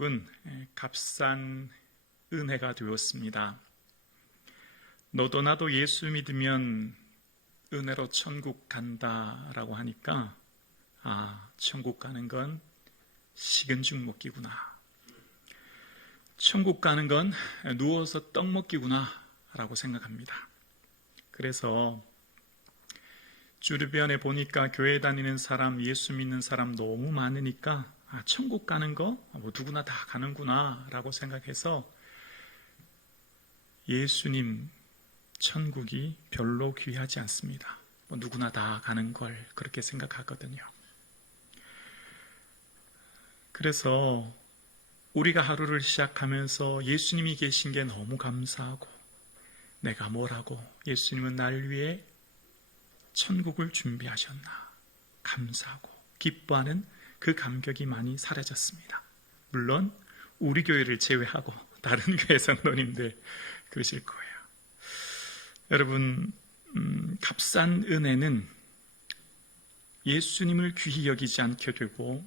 제목은 값싼 은혜가 되었습니다. 너도 나도 예수 믿으면 은혜로 천국 간다라고 하니까 천국 가는 건 식은 죽 먹기구나. 천국 가는 건 누워서 떡 먹기구나 라고 생각합니다. 그래서 주변에 보니까 교회 다니는 사람, 예수 믿는 사람 너무 많으니까 천국 가는 거 누구나 다 가는구나 라고 생각해서 예수님 천국이 별로 귀하지 않습니다. 누구나 다 가는 걸 그렇게 생각하거든요. 그래서 우리가 하루를 시작하면서 예수님이 계신 게 너무 감사하고, 내가 뭐라고 예수님은 나를 위해 천국을 준비하셨나 감사하고 기뻐하는 그 감격이 많이 사라졌습니다. 물론 우리 교회를 제외하고 다른 교회 성도님들 그러실 거예요. 여러분, 값싼 은혜는 예수님을 귀히 여기지 않게 되고,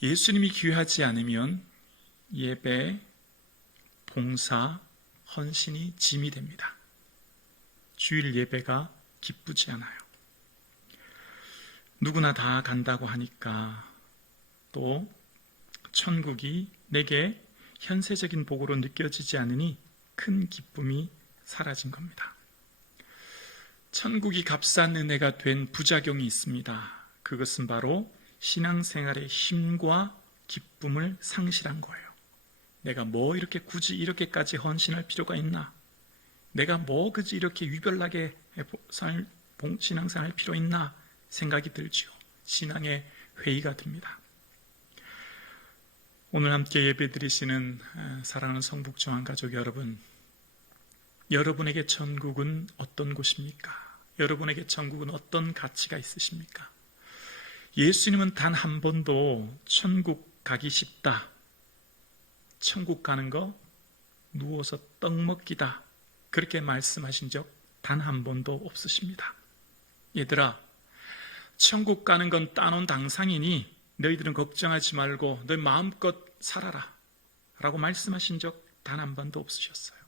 예수님이 귀하지 않으면 예배, 봉사, 헌신이 짐이 됩니다. 주일 예배가 기쁘지 않아요. 누구나 다 간다고 하니까 또 천국이 내게 현세적인 복으로 느껴지지 않으니 큰 기쁨이 사라진 겁니다. 천국이 값싼 은혜가 된 부작용이 있습니다. 그것은 바로 신앙생활의 힘과 기쁨을 상실한 거예요. 내가 뭐 이렇게 굳이 이렇게까지 헌신할 필요가 있나? 내가 뭐 그지 이렇게 유별나게 신앙생활 할 필요 있나? 생각이 들지요. 신앙의 회의가 듭니다. 오늘 함께 예배 드리시는 사랑하는 성북중앙 가족 여러분, 여러분에게 천국은 어떤 곳입니까? 여러분에게 천국은 어떤 가치가 있으십니까? 예수님은 단 한 번도 천국 가기 쉽다, 천국 가는 거 누워서 떡 먹기다, 그렇게 말씀하신 적 단 한 번도 없으십니다. 얘들아, 천국 가는 건 따놓은 당상이니 너희들은 걱정하지 말고 너희 마음껏 살아라 라고 말씀하신 적 단 한 번도 없으셨어요.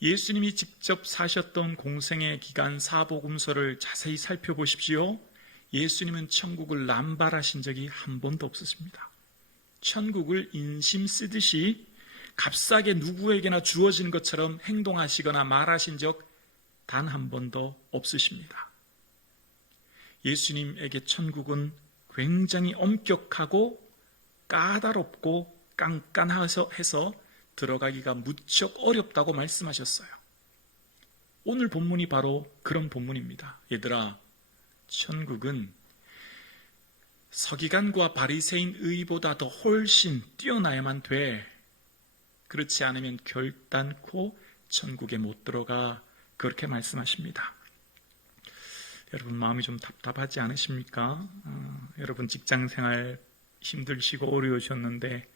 예수님이 직접 사셨던 공생의 기간 사복음서를 자세히 살펴보십시오. 예수님은 천국을 남발하신 적이 한 번도 없으십니다. 천국을 인심 쓰듯이 값싸게 누구에게나 주어진 것처럼 행동하시거나 말하신 적 단 한 번도 없으십니다. 예수님에게 천국은 굉장히 엄격하고 까다롭고 깐깐해서 들어가기가 무척 어렵다고 말씀하셨어요. 오늘 본문이 바로 그런 본문입니다. 얘들아, 천국은 서기관과 바리새인 의보다 더 훨씬 뛰어나야만 돼. 그렇지 않으면 결단코 천국에 못 들어가. 그렇게 말씀하십니다. 여러분, 마음이 좀 답답하지 않으십니까? 여러분 직장생활 힘드시고 어려우셨는데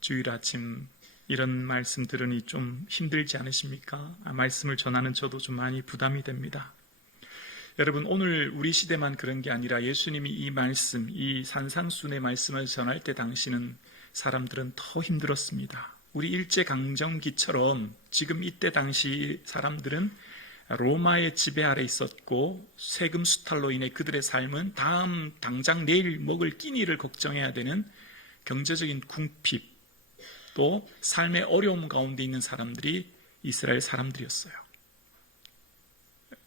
주일 아침 이런 말씀 들으니 좀 힘들지 않으십니까? 말씀을 전하는 저도 좀 많이 부담이 됩니다. 여러분, 오늘 우리 시대만 그런 게 아니라 예수님이 이 말씀, 이 산상순의 말씀을 전할 때 당시는 사람들은 더 힘들었습니다. 우리 일제강점기처럼 지금 이때 당시 사람들은 로마의 지배 아래 있었고, 세금 수탈로 인해 그들의 삶은 당장 내일 먹을 끼니를 걱정해야 되는 경제적인 궁핍, 또 삶의 어려움 가운데 있는 사람들이 이스라엘 사람들이었어요.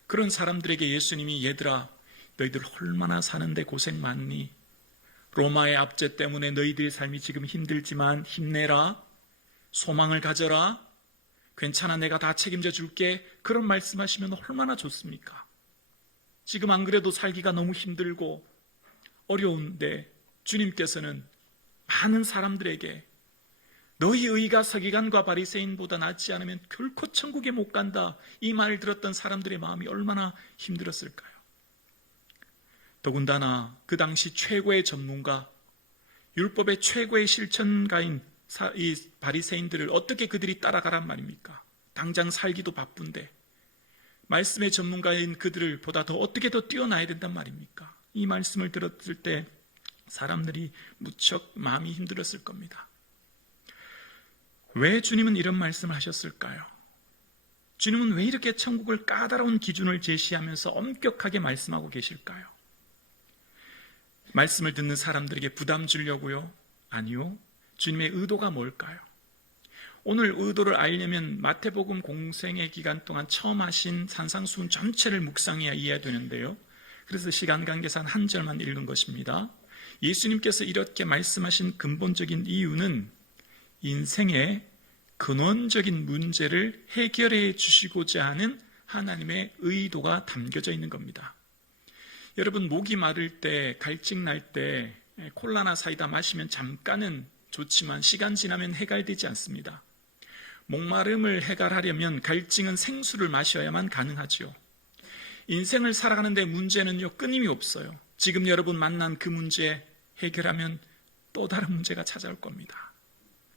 그런 사람들에게 예수님이 얘들아, 너희들 얼마나 사는데 고생 많니? 로마의 압제 때문에 너희들의 삶이 지금 힘들지만 힘내라, 소망을 가져라, 괜찮아, 내가 다 책임져 줄게, 그런 말씀하시면 얼마나 좋습니까? 지금 안 그래도 살기가 너무 힘들고 어려운데 주님께서는 많은 사람들에게 너희 의가 서기관과 바리새인보다 낫지 않으면 결코 천국에 못 간다, 이 말을 들었던 사람들의 마음이 얼마나 힘들었을까요? 더군다나 그 당시 최고의 전문가, 율법의 최고의 실천가인 이 바리새인들을 어떻게 그들이 따라가란 말입니까? 당장 살기도 바쁜데 말씀의 전문가인 그들을 보다 더 어떻게 더 뛰어나야 된단 말입니까? 이 말씀을 들었을 때 사람들이 무척 마음이 힘들었을 겁니다. 왜 주님은 이런 말씀을 하셨을까요? 주님은 왜 이렇게 천국을 까다로운 기준을 제시하면서 엄격하게 말씀하고 계실까요? 말씀을 듣는 사람들에게 부담 주려고요? 아니요. 주님의 의도가 뭘까요? 오늘 의도를 알려면 마태복음 공생의 기간 동안 처음 하신 산상수훈 전체를 묵상해야 이해되는데요. 그래서 시간 관계상 한 절만 읽은 것입니다. 예수님께서 이렇게 말씀하신 근본적인 이유는 인생의 근원적인 문제를 해결해 주시고자 하는 하나님의 의도가 담겨져 있는 겁니다. 여러분, 목이 마를 때, 갈증 날 때 콜라나 사이다 마시면 잠깐은 좋지만 시간 지나면 해결되지 않습니다. 목마름을 해결하려면 갈증은 생수를 마셔야만 가능하죠. 인생을 살아가는데 문제는요, 끊임이 없어요. 지금 여러분 만난 그 문제 해결하면 또 다른 문제가 찾아올 겁니다.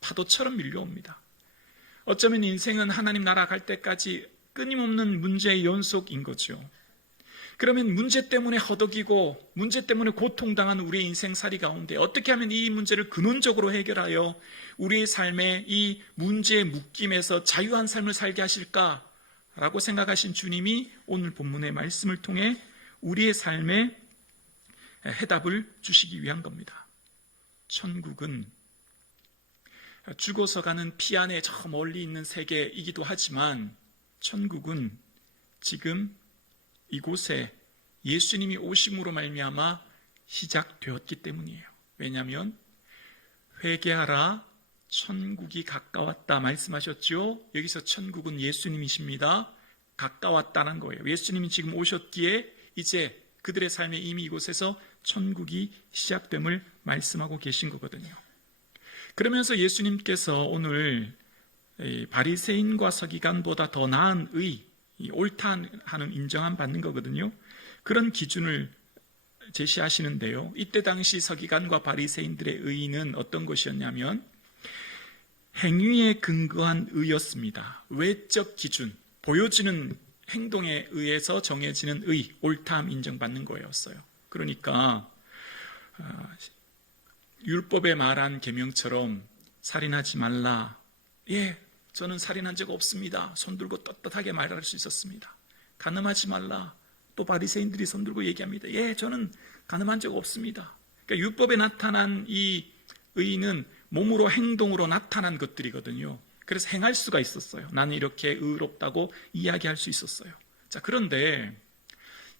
파도처럼 밀려옵니다. 어쩌면 인생은 하나님 나라 갈 때까지 끊임없는 문제의 연속인 거죠. 그러면 문제 때문에 허덕이고 문제 때문에 고통당하는 우리의 인생살이 가운데 어떻게 하면 이 문제를 근원적으로 해결하여 우리의 삶의 이 문제의 묶임에서 자유한 삶을 살게 하실까라고 생각하신 주님이 오늘 본문의 말씀을 통해 우리의 삶에 해답을 주시기 위한 겁니다. 천국은 죽어서 가는 피 안에 저 멀리 있는 세계이기도 하지만 천국은 지금 이곳에 예수님이 오심으로 말미암아 시작되었기 때문이에요. 왜냐하면 회개하라 천국이 가까웠다 말씀하셨죠. 여기서 천국은 예수님이십니다. 가까웠다는 거예요. 예수님이 지금 오셨기에 이제 그들의 삶에 이미 이곳에서 천국이 시작됨을 말씀하고 계신 거거든요. 그러면서 예수님께서 오늘 바리새인과 서기관보다 더 나은 의, 옳다 하는 인정함 받는 거거든요. 그런 기준을 제시하시는데요. 이때 당시 서기관과 바리새인들의 의는 어떤 것이었냐면 행위에 근거한 의였습니다. 외적 기준, 보여지는 행동에 의해서 정해지는 의, 옳다함 인정받는 거였어요. 그러니까 율법에 말한 계명처럼 살인하지 말라. 예, 저는 살인한 적 없습니다. 손들고 떳떳하게 말할 수 있었습니다. 간음하지 말라. 또 바리새인들이 손들고 얘기합니다. 예, 저는 간음한 적 없습니다. 그러니까 율법에 나타난 이 의는 몸으로 행동으로 나타난 것들이거든요. 그래서 행할 수가 있었어요. 나는 이렇게 의롭다고 이야기할 수 있었어요. 자, 그런데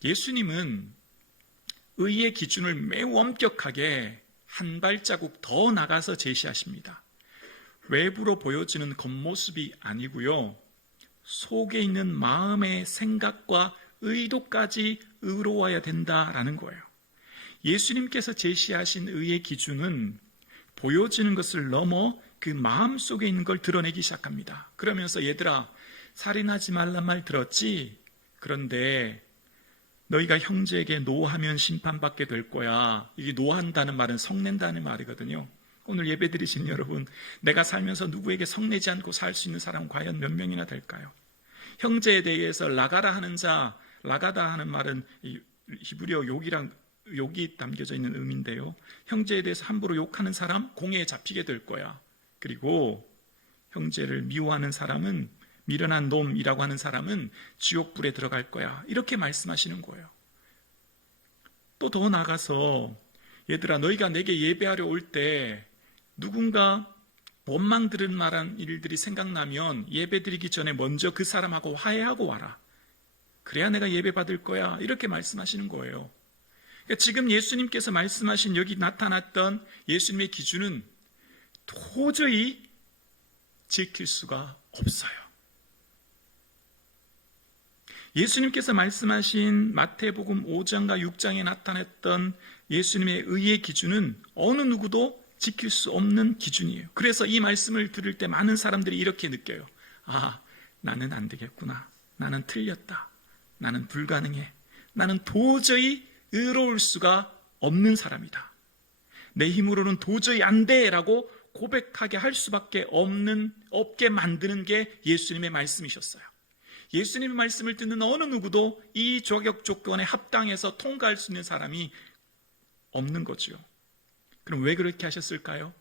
예수님은 의의 기준을 매우 엄격하게 한 발자국 더 나가서 제시하십니다. 외부로 보여지는 겉모습이 아니고요. 속에 있는 마음의 생각과 의도까지 의로워야 된다라는 거예요. 예수님께서 제시하신 의의 기준은 보여지는 것을 넘어 그 마음 속에 있는 걸 드러내기 시작합니다. 그러면서 얘들아, 살인하지 말란 말 들었지? 그런데 너희가 형제에게 노하면 심판받게 될 거야. 이게 노한다는 말은 성낸다는 말이거든요. 오늘 예배 드리신 여러분, 내가 살면서 누구에게 성내지 않고 살 수 있는 사람은 과연 몇 명이나 될까요? 형제에 대해서 라가라 하는 자, 라가다 하는 말은 히브리어 욕이 담겨져 있는 의미인데요. 형제에 대해서 함부로 욕하는 사람 공회에 잡히게 될 거야. 그리고 형제를 미워하는 사람은, 미련한 놈이라고 하는 사람은 지옥불에 들어갈 거야. 이렇게 말씀하시는 거예요. 또 더 나가서 얘들아, 너희가 내게 예배하려 올 때 누군가 원망 들은 말한 일들이 생각나면 예배 드리기 전에 먼저 그 사람하고 화해하고 와라. 그래야 내가 예배 받을 거야. 이렇게 말씀하시는 거예요. 그러니까 지금 예수님께서 말씀하신 여기 나타났던 예수님의 기준은 도저히 지킬 수가 없어요. 예수님께서 말씀하신 마태복음 5장과 6장에 나타났던 예수님의 의의 기준은 어느 누구도 지킬 수 없는 기준이에요. 그래서 이 말씀을 들을 때 많은 사람들이 이렇게 느껴요. 아, 나는 안 되겠구나. 나는 틀렸다. 나는 불가능해. 나는 도저히 의로울 수가 없는 사람이다. 내 힘으로는 도저히 안 돼라고 고백하게 할 수밖에 없게 만드는 게 예수님의 말씀이셨어요. 예수님의 말씀을 듣는 어느 누구도 이 자격 조건에 합당해서 통과할 수 있는 사람이 없는 거죠. 그럼 왜 그렇게 하셨을까요?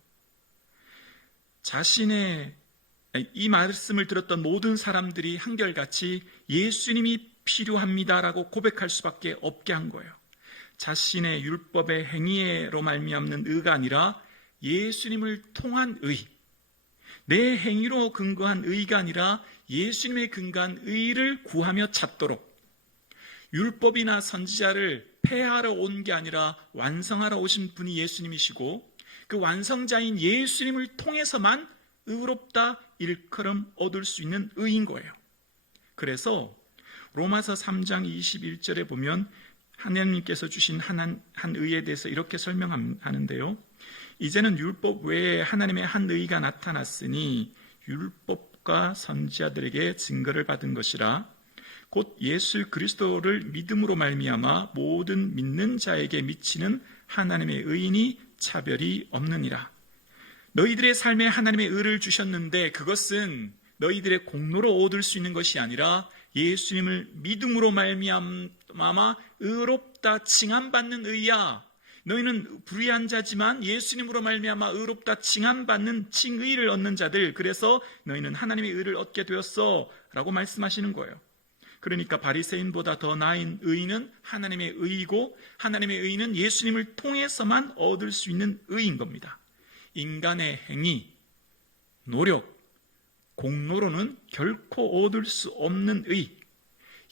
자신의 이 말씀을 들었던 모든 사람들이 한결같이 예수님이 필요합니다라고 고백할 수밖에 없게 한 거예요. 자신의 율법의 행위로 말미암는 의가 아니라 예수님을 통한 의, 내 행위로 근거한 의가 아니라 예수님의 근거한 의를 구하며 찾도록, 율법이나 선지자를 폐하러 온 게 아니라 완성하러 오신 분이 예수님이시고, 그 완성자인 예수님을 통해서만 의롭다 일컬음 얻을 수 있는 의인 거예요. 그래서 로마서 3장 21절에 보면 하나님께서 주신 한 의에 대해서 이렇게 설명하는데요. 이제는 율법 외에 하나님의 한 의가 나타났으니 율법과 선지자들에게 증거를 받은 것이라. 곧 예수 그리스도를 믿음으로 말미암아 모든 믿는 자에게 미치는 하나님의 의인이 차별이 없느니라. 너희들의 삶에 하나님의 의를 주셨는데 그것은 너희들의 공로로 얻을 수 있는 것이 아니라 예수님을 믿음으로 말미암아 의롭다 칭함받는 의야. 너희는 불의한 자지만 예수님으로 말미암아 의롭다 칭함받는 칭의를 얻는 자들, 그래서 너희는 하나님의 의를 얻게 되었어 라고 말씀하시는 거예요. 그러니까 바리새인보다 더 나은 의는 하나님의 의이고, 하나님의 의는 예수님을 통해서만 얻을 수 있는 의인 겁니다. 인간의 행위, 노력, 공로로는 결코 얻을 수 없는 의,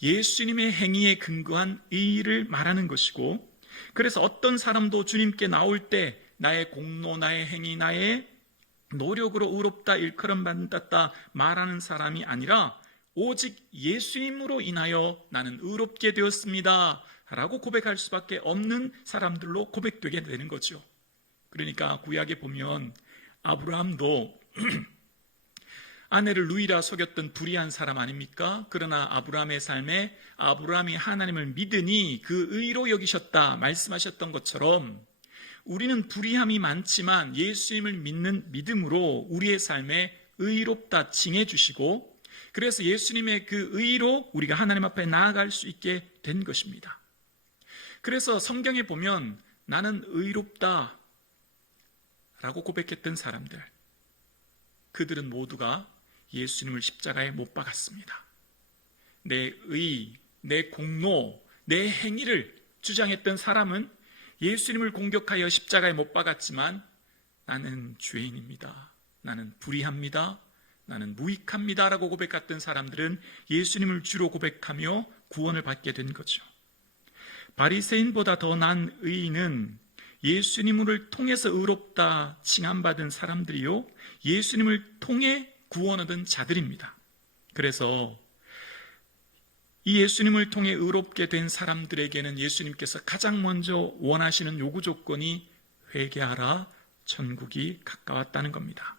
예수님의 행위에 근거한 의를 말하는 것이고, 그래서 어떤 사람도 주님께 나올 때 나의 공로, 나의 행위, 나의 노력으로 의롭다 일컬음 받았다 말하는 사람이 아니라 오직 예수님으로 인하여 나는 의롭게 되었습니다 라고 고백할 수밖에 없는 사람들로 고백되게 되는 거죠. 그러니까 구약에 보면 아브라함도 아내를 루이라 속였던 불의한 사람 아닙니까? 그러나 아브라함의 삶에 아브라함이 하나님을 믿으니 그 의로 여기셨다 말씀하셨던 것처럼, 우리는 불의함이 많지만 예수님을 믿는 믿음으로 우리의 삶에 의롭다 칭해 주시고, 그래서 예수님의 그 의로 우리가 하나님 앞에 나아갈 수 있게 된 것입니다. 그래서 성경에 보면 나는 의롭다 라고 고백했던 사람들, 그들은 모두가 예수님을 십자가에 못 박았습니다. 내 의, 내 공로, 내 행위를 주장했던 사람은 예수님을 공격하여 십자가에 못 박았지만 나는 죄인입니다, 나는 불의합니다, 나는 무익합니다 라고 고백했던 사람들은 예수님을 주로 고백하며 구원을 받게 된 거죠. 바리새인보다 더 나은 의인은 예수님을 통해서 의롭다 칭함받은 사람들이요, 예수님을 통해 구원 얻은 자들입니다. 그래서 이 예수님을 통해 의롭게 된 사람들에게는 예수님께서 가장 먼저 원하시는 요구 조건이 회개하라, 천국이 가까웠다는 겁니다.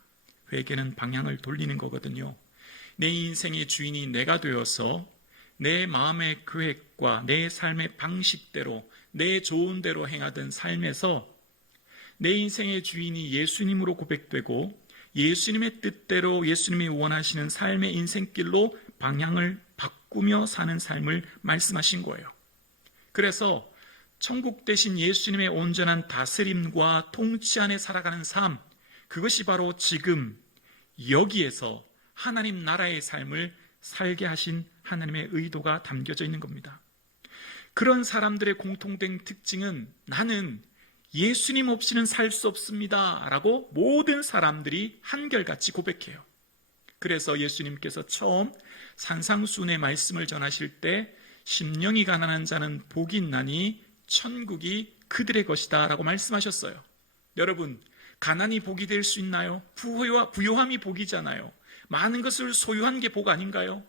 회개는 방향을 돌리는 거거든요. 내 인생의 주인이 내가 되어서 내 마음의 계획과 내 삶의 방식대로, 내 좋은 대로 행하던 삶에서 내 인생의 주인이 예수님으로 고백되고 예수님의 뜻대로 예수님이 원하시는 삶의 인생길로 방향을 바꾸며 사는 삶을 말씀하신 거예요. 그래서 천국 대신 예수님의 온전한 다스림과 통치 안에 살아가는 삶, 그것이 바로 지금 여기에서 하나님 나라의 삶을 살게 하신 하나님의 의도가 담겨져 있는 겁니다. 그런 사람들의 공통된 특징은 나는 예수님 없이는 살 수 없습니다 라고 모든 사람들이 한결같이 고백해요. 그래서 예수님께서 처음 산상수훈의 말씀을 전하실 때 심령이 가난한 자는 복이 있나니 천국이 그들의 것이다 라고 말씀하셨어요. 여러분, 가난이 복이 될 수 있나요? 부요함이 복이잖아요. 많은 것을 소유한 게 복 아닌가요?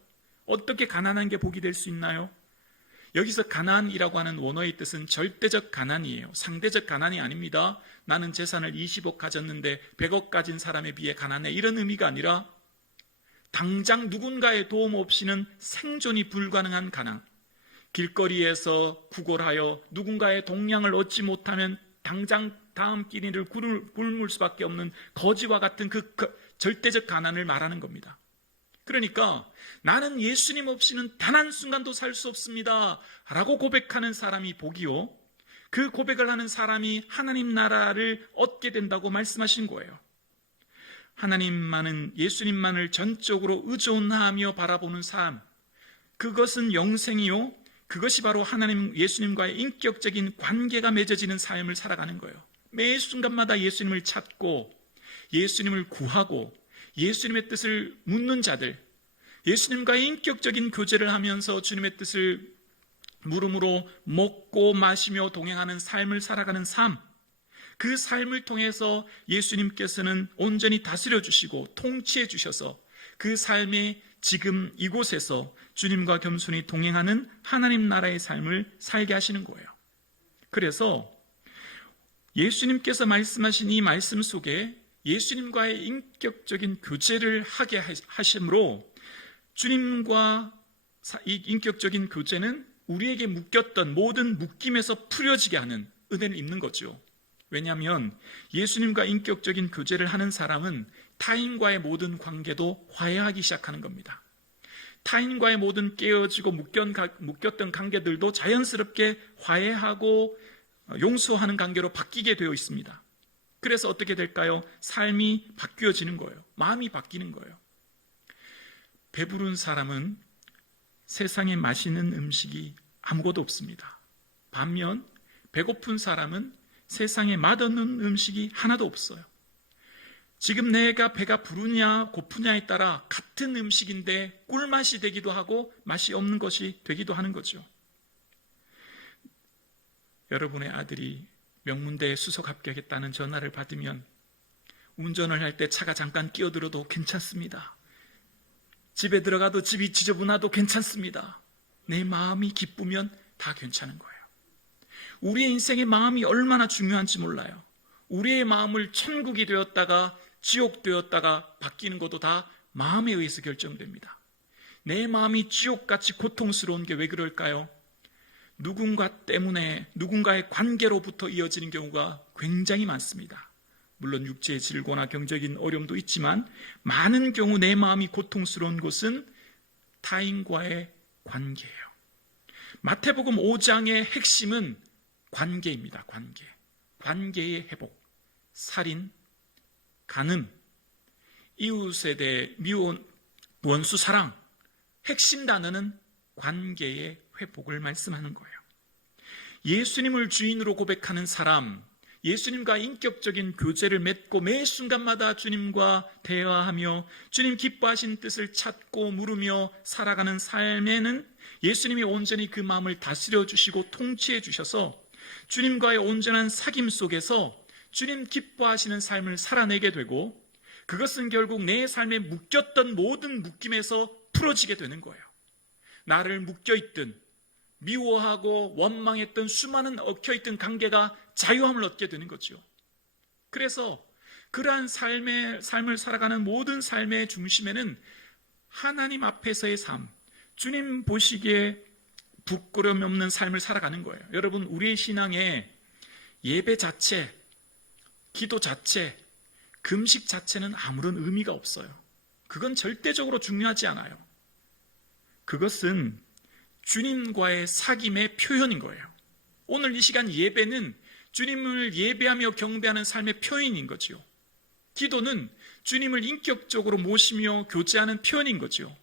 어떻게 가난한 게 복이 될 수 있나요? 여기서 가난이라고 하는 원어의 뜻은 절대적 가난이에요. 상대적 가난이 아닙니다. 나는 재산을 20억 가졌는데 100억 가진 사람에 비해 가난해, 이런 의미가 아니라 당장 누군가의 도움 없이는 생존이 불가능한 가난, 길거리에서 구걸하여 누군가의 동량을 얻지 못하면 당장 다음 끼니를 굶을 수밖에 없는 거지와 같은 그 절대적 가난을 말하는 겁니다. 그러니까 나는 예수님 없이는 단 한순간도 살 수 없습니다 라고 고백하는 사람이 복이요, 그 고백을 하는 사람이 하나님 나라를 얻게 된다고 말씀하신 거예요. 하나님만은 예수님만을 전적으로 의존하며 바라보는 삶, 그것은 영생이요, 그것이 바로 하나님 예수님과의 인격적인 관계가 맺어지는 삶을 살아가는 거예요. 매 순간마다 예수님을 찾고 예수님을 구하고 예수님의 뜻을 묻는 자들, 예수님과의 인격적인 교제를 하면서 주님의 뜻을 물음으로 먹고 마시며 동행하는 삶을 살아가는 삶, 그 삶을 통해서 예수님께서는 온전히 다스려 주시고 통치해 주셔서 그 삶의 지금 이곳에서 주님과 겸손히 동행하는 하나님 나라의 삶을 살게 하시는 거예요. 그래서 예수님께서 말씀하신 이 말씀 속에 예수님과의 인격적인 교제를 하게 하심으로 주님과 이 인격적인 교제는 우리에게 묶였던 모든 묶임에서 풀어지게 하는 은혜를 입는 거죠. 왜냐하면 예수님과 인격적인 교제를 하는 사람은 타인과의 모든 관계도 화해하기 시작하는 겁니다. 타인과의 모든 깨어지고 묶였던 관계들도 자연스럽게 화해하고 용서하는 관계로 바뀌게 되어 있습니다. 그래서 어떻게 될까요? 삶이 바뀌어지는 거예요. 마음이 바뀌는 거예요. 배부른 사람은 세상에 맛있는 음식이 아무것도 없습니다. 반면 배고픈 사람은 세상에 맛없는 음식이 하나도 없어요. 지금 내가 배가 부르냐 고프냐에 따라 같은 음식인데 꿀맛이 되기도 하고 맛이 없는 것이 되기도 하는 거죠. 여러분의 아들이 명문대에 수석 합격했다는 전화를 받으면 운전을 할 때 차가 잠깐 끼어들어도 괜찮습니다. 집에 들어가도 집이 지저분해도 괜찮습니다. 내 마음이 기쁘면 다 괜찮은 거예요. 우리의 인생의 마음이 얼마나 중요한지 몰라요. 우리의 마음을 천국이 되었다가 지옥 되었다가 바뀌는 것도 다 마음에 의해서 결정됩니다. 내 마음이 지옥같이 고통스러운 게 왜 그럴까요? 누군가 때문에 누군가의 관계로부터 이어지는 경우가 굉장히 많습니다. 물론 육체의 질고나 경제적인 어려움도 있지만 많은 경우 내 마음이 고통스러운 것은 타인과의 관계예요. 마태복음 5장의 핵심은 관계입니다. 관계의 회복, 살인, 간음, 이웃에 대해 미운 원수 사랑, 핵심 단어는 관계의 회복을 말씀하는 거예요. 예수님을 주인으로 고백하는 사람, 예수님과 인격적인 교제를 맺고 매 순간마다 주님과 대화하며 주님 기뻐하신 뜻을 찾고 물으며 살아가는 삶에는 예수님이 온전히 그 마음을 다스려 주시고 통치해 주셔서 주님과의 온전한 사귐 속에서 주님 기뻐하시는 삶을 살아내게 되고 그것은 결국 내 삶에 묶였던 모든 묶임에서 풀어지게 되는 거예요. 나를 묶여있던 미워하고 원망했던 수많은 얽혀있던 관계가 자유함을 얻게 되는 거죠. 그래서 그러한 삶을 살아가는 모든 삶의 중심에는 하나님 앞에서의 삶, 주님 보시기에 부끄러움 없는 삶을 살아가는 거예요. 여러분, 우리의 신앙에 예배 자체, 기도 자체, 금식 자체는 아무런 의미가 없어요. 그건 절대적으로 중요하지 않아요. 그것은 주님과의 사귐의 표현인 거예요. 오늘 이 시간 예배는 주님을 예배하며 경배하는 삶의 표현인 거죠. 기도는 주님을 인격적으로 모시며 교제하는 표현인 거죠.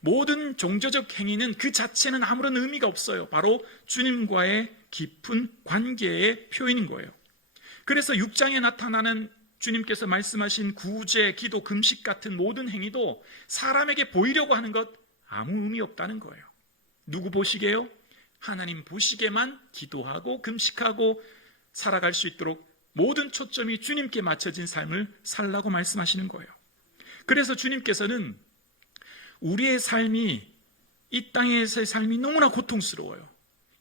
모든 종교적 행위는 그 자체는 아무런 의미가 없어요. 바로 주님과의 깊은 관계의 표현인 거예요. 그래서 6장에 나타나는 주님께서 말씀하신 구제, 기도, 금식 같은 모든 행위도 사람에게 보이려고 하는 것 아무 의미 없다는 거예요. 누구 보시게요? 하나님 보시게만 기도하고 금식하고 살아갈 수 있도록 모든 초점이 주님께 맞춰진 삶을 살라고 말씀하시는 거예요. 그래서 주님께서는 우리의 삶이 이 땅에서의 삶이 너무나 고통스러워요.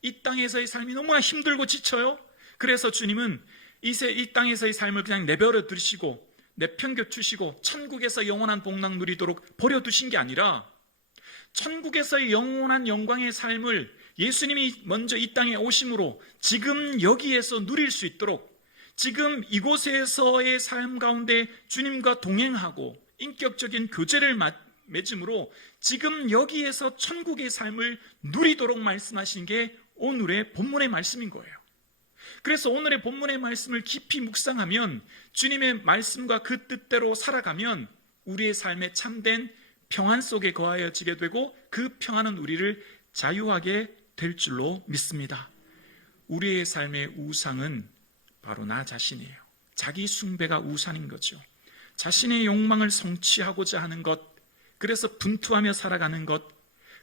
이 땅에서의 삶이 너무나 힘들고 지쳐요. 그래서 주님은 이 땅에서의 삶을 그냥 내버려 두시고 내팽겨치시고 천국에서 영원한 복락 누리도록 버려두신 게 아니라 천국에서의 영원한 영광의 삶을 예수님이 먼저 이 땅에 오심으로 지금 여기에서 누릴 수 있도록 지금 이곳에서의 삶 가운데 주님과 동행하고 인격적인 교제를 맺음으로 지금 여기에서 천국의 삶을 누리도록 말씀하신 게 오늘의 본문의 말씀인 거예요. 그래서 오늘의 본문의 말씀을 깊이 묵상하면, 주님의 말씀과 그 뜻대로 살아가면 우리의 삶에 참된 평안 속에 거하여지게 되고, 그 평안은 우리를 자유하게 될 줄로 믿습니다. 우리의 삶의 우상은 바로 나 자신이에요. 자기 숭배가 우상인 거죠. 자신의 욕망을 성취하고자 하는 것, 그래서 분투하며 살아가는 것,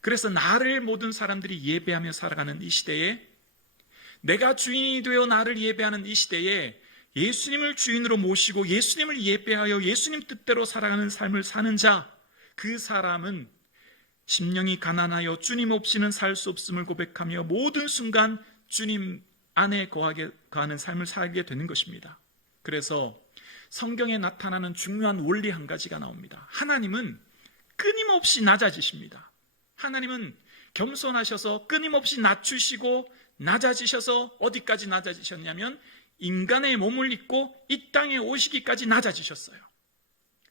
그래서 나를 모든 사람들이 예배하며 살아가는 이 시대에, 내가 주인이 되어 나를 예배하는 이 시대에 예수님을 주인으로 모시고 예수님을 예배하여 예수님 뜻대로 살아가는 삶을 사는 자, 그 사람은 심령이 가난하여 주님 없이는 살 수 없음을 고백하며 모든 순간 주님 안에 거하는 삶을 살게 되는 것입니다. 그래서 성경에 나타나는 중요한 원리 한 가지가 나옵니다. 하나님은 끊임없이 낮아지십니다. 하나님은 겸손하셔서 끊임없이 낮추시고 낮아지셔서 어디까지 낮아지셨냐면 인간의 몸을 입고 이 땅에 오시기까지 낮아지셨어요.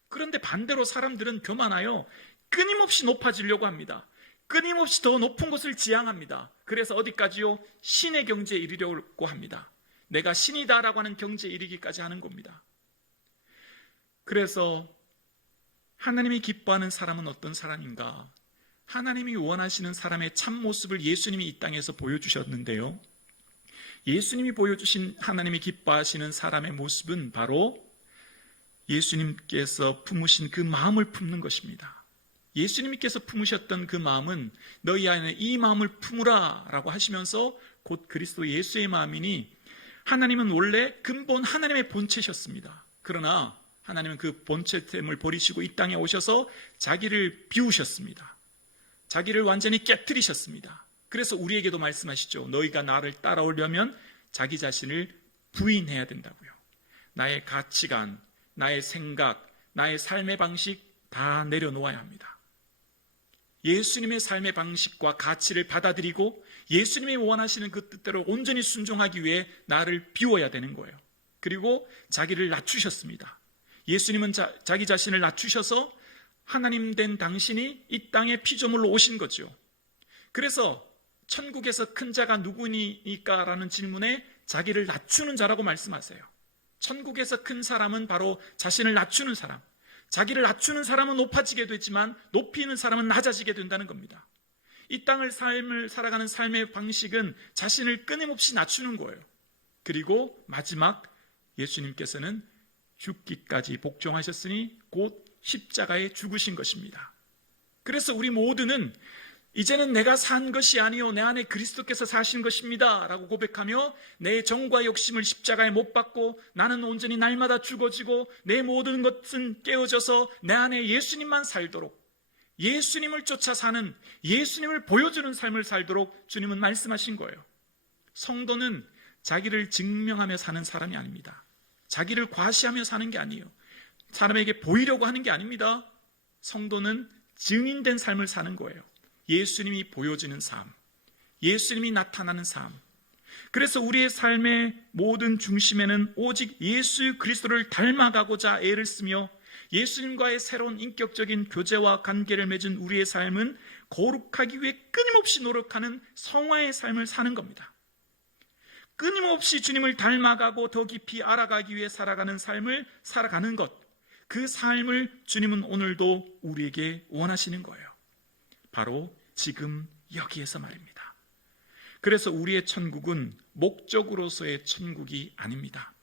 그런데 반대로 사람들은 교만하여 끊임없이 높아지려고 합니다. 끊임없이 더 높은 곳을 지향합니다. 그래서 어디까지요? 신의 경지에 이르려고 합니다. 내가 신이다라고 하는 경지에 이르기까지 하는 겁니다. 그래서 하나님이 기뻐하는 사람은 어떤 사람인가? 하나님이 원하시는 사람의 참모습을 예수님이 이 땅에서 보여주셨는데요, 예수님이 보여주신 하나님이 기뻐하시는 사람의 모습은 바로 예수님께서 품으신 그 마음을 품는 것입니다. 예수님께서 품으셨던 그 마음은 너희 안에 이 마음을 품으라 라고 하시면서 곧 그리스도 예수의 마음이니, 하나님은 원래 근본 하나님의 본체셨습니다. 그러나 하나님은 그 본체됨을 버리시고 이 땅에 오셔서 자기를 비우셨습니다. 자기를 완전히 깨뜨리셨습니다. 그래서 우리에게도 말씀하시죠. 너희가 나를 따라오려면 자기 자신을 부인해야 된다고요. 나의 가치관, 나의 생각, 나의 삶의 방식 다 내려놓아야 합니다. 예수님의 삶의 방식과 가치를 받아들이고 예수님이 원하시는 그 뜻대로 온전히 순종하기 위해 나를 비워야 되는 거예요. 그리고 자기를 낮추셨습니다. 예수님은 자기 자신을 낮추셔서 하나님 된 당신이 이 땅에 피조물로 오신 거죠. 그래서 천국에서 큰 자가 누구니까? 라는 질문에 자기를 낮추는 자라고 말씀하세요. 천국에서 큰 사람은 바로 자신을 낮추는 사람, 자기를 낮추는 사람은 높아지게 되지만 높이는 사람은 낮아지게 된다는 겁니다. 이 땅을 삶을 살아가는 삶의 방식은 자신을 끊임없이 낮추는 거예요. 그리고 마지막 예수님께서는 죽기까지 복종하셨으니 곧 십자가에 죽으신 것입니다. 그래서 우리 모두는 이제는 내가 산 것이 아니요 내 안에 그리스도께서 사신 것입니다 라고 고백하며 내 정과 욕심을 십자가에 못 박고 나는 온전히 날마다 죽어지고 내 모든 것은 깨어져서 내 안에 예수님만 살도록, 예수님을 쫓아 사는, 예수님을 보여주는 삶을 살도록 주님은 말씀하신 거예요. 성도는 자기를 증명하며 사는 사람이 아닙니다. 자기를 과시하며 사는 게 아니에요. 사람에게 보이려고 하는 게 아닙니다. 성도는 증인된 삶을 사는 거예요. 예수님이 보여지는 삶, 예수님이 나타나는 삶. 그래서 우리의 삶의 모든 중심에는 오직 예수 그리스도를 닮아가고자 애를 쓰며 예수님과의 새로운 인격적인 교제와 관계를 맺은 우리의 삶은 거룩하기 위해 끊임없이 노력하는 성화의 삶을 사는 겁니다. 끊임없이 주님을 닮아가고 더 깊이 알아가기 위해 살아가는 삶을 살아가는 것, 그 삶을 주님은 오늘도 우리에게 원하시는 거예요. 바로 지금 여기에서 말입니다. 그래서 우리의 천국은 목적으로서의 천국이 아닙니다.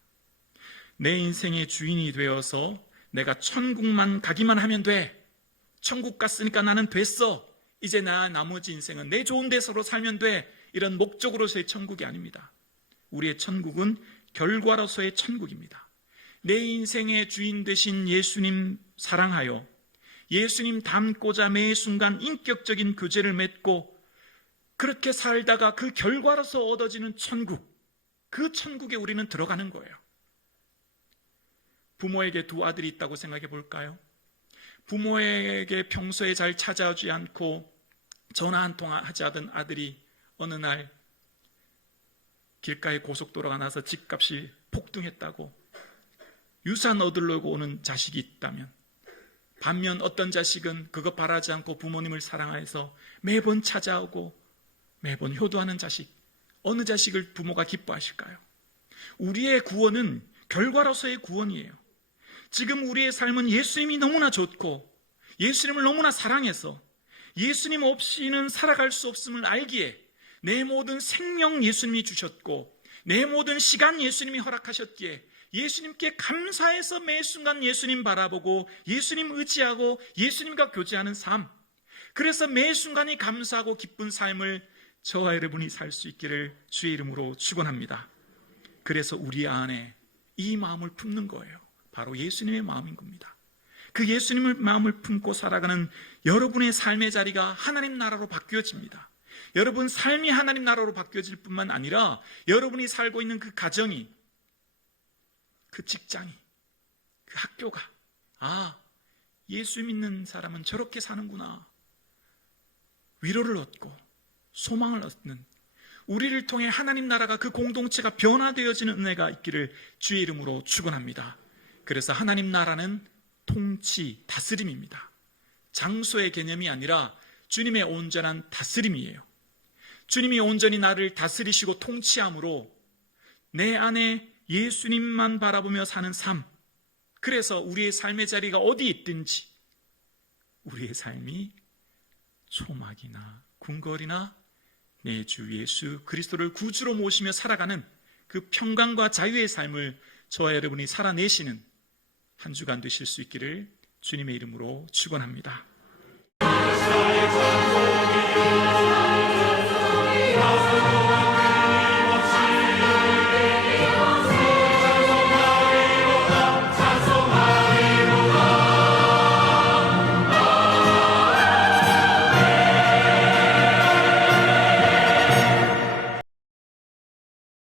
내 인생의 주인이 되어서 내가 천국만 가기만 하면 돼. 천국 갔으니까 나는 됐어. 이제 나머지 인생은 내 좋은 데서로 살면 돼. 이런 목적으로서의 천국이 아닙니다. 우리의 천국은 결과로서의 천국입니다. 내 인생의 주인 되신 예수님 사랑하여 예수님 닮고자 매 순간 인격적인 교제를 맺고 그렇게 살다가 그 결과로서 얻어지는 천국, 그 천국에 우리는 들어가는 거예요. 부모에게 두 아들이 있다고 생각해 볼까요? 부모에게 평소에 잘 찾아오지 않고 전화 한 통 하지 않던 아들이 어느 날 길가에 고속도로가 나서 집값이 폭등했다고 유산 얻으려고 오는 자식이 있다면, 반면 어떤 자식은 그거 바라지 않고 부모님을 사랑해서 매번 찾아오고 매번 효도하는 자식, 어느 자식을 부모가 기뻐하실까요? 우리의 구원은 결과로서의 구원이에요. 지금 우리의 삶은 예수님이 너무나 좋고 예수님을 너무나 사랑해서 예수님 없이는 살아갈 수 없음을 알기에 내 모든 생명 예수님이 주셨고 내 모든 시간 예수님이 허락하셨기에 예수님께 감사해서 매 순간 예수님 바라보고 예수님 의지하고 예수님과 교제하는 삶, 그래서 매 순간이 감사하고 기쁜 삶을 저와 여러분이 살 수 있기를 주의 이름으로 축원합니다. 그래서 우리 안에 이 마음을 품는 거예요. 바로 예수님의 마음인 겁니다. 그 예수님의 마음을 품고 살아가는 여러분의 삶의 자리가 하나님 나라로 바뀌어집니다. 여러분 삶이 하나님 나라로 바뀌어질 뿐만 아니라 여러분이 살고 있는 그 가정이, 그 직장이, 그 학교가, 예수 믿는 사람은 저렇게 사는구나, 위로를 얻고 소망을 얻는, 우리를 통해 하나님 나라가, 그 공동체가 변화되어지는 은혜가 있기를 주의 이름으로 축원합니다. 그래서 하나님 나라는 통치, 다스림입니다. 장소의 개념이 아니라 주님의 온전한 다스림이에요. 주님이 온전히 나를 다스리시고 통치함으로 내 안에 예수님만 바라보며 사는 삶, 그래서 우리의 삶의 자리가 어디 있든지 우리의 삶이 초막이나 궁궐이나 내 주 예수 그리스도를 구주로 모시며 살아가는 그 평강과 자유의 삶을 저와 여러분이 살아내시는 한 주간 되실 수 있기를 주님의 이름으로 축원합니다.